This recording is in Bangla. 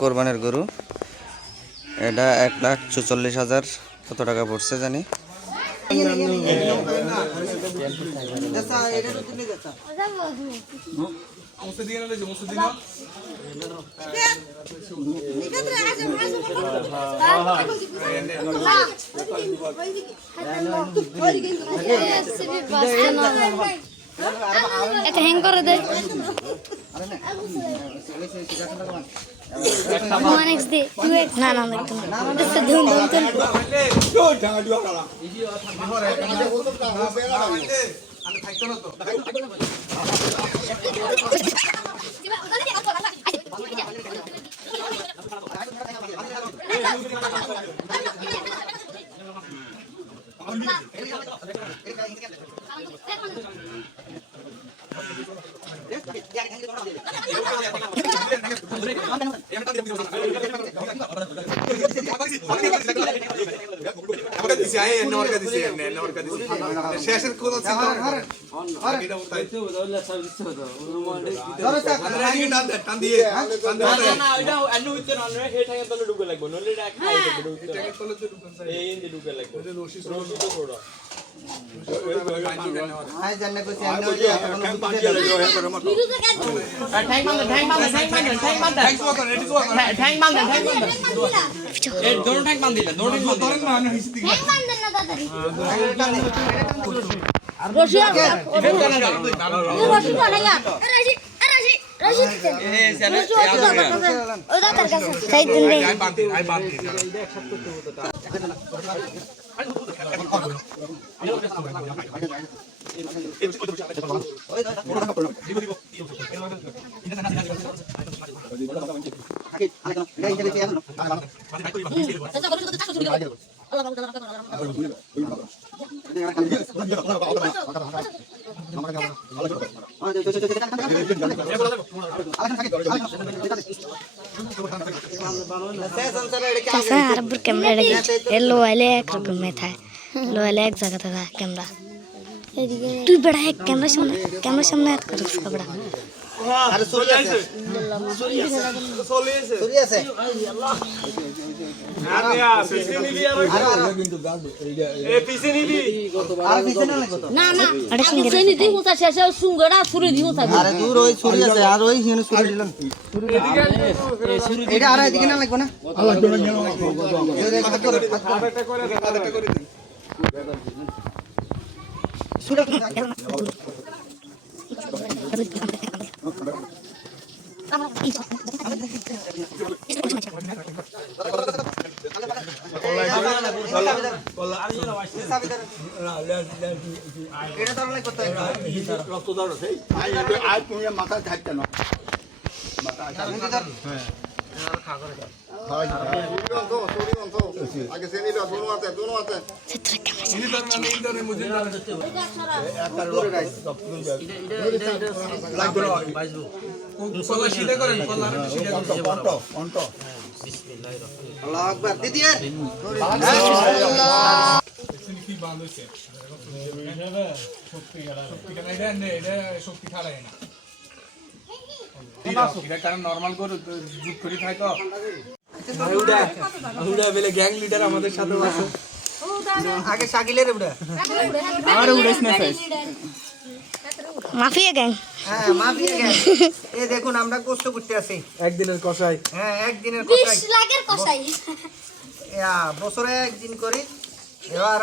কোরবানের গরু এটা 1,44,000 কত টাকা পড়ছে জানি। এটা হ্যাং করে দে X দে 2x না না লাগতো না এটা ধুন अरब कैमरा लगे लो वाले एक रकम में था लो वाले एक जगह था कैमरा तू बड़ा है कैमरा सामने याद कर उसका बड़ा अरे सूर्य से ना ना अरे सुंगे दी होता शेष सुंगड़ा सूर्य दी होता अरे दूर होई सूर्य से यार होई हिने सूर्य दिलन এটা আর এদিকে না লাগবে না লাগবে না আরেকটা করে সুরা এটা ধরনের করতে হবে রক্ত দাও আছে আজ তুমি মাথা ঢাকতে না মাথা ঢাকতে হ্যাঁ খা করে দাও আগে সেনি দাও দোনো আছে चित्र कैमरा ইনি তো না ইন্দরে মুজে একটা লাগবে না বাইজু কলা সিধে করেন কলা সিধে করেন অন্ত বিসমিল্লাহির রহমানির আল্লাহু আকবার দিদি আল্লাহ কি বাঁধ হইছে শক্তি গেলা এটা শক্তি ছাড়াই না এটা কারণ নরমাল করে জুট করে খায় তো উড়া বেলে গ্যাং লিডার আমাদের সাথে আছে আগে শাকিলের উড়া আর উড়াইছ না সাইজ माफिया गैंग হ্যাঁ মাফিয়া গ্যাং এই দেখুন আমরা কষ্ট করতে আছি একদিনের কষাই হ্যাঁ একদিনের কষাই 20 লাখের কসাই বছরে একদিন করি এবার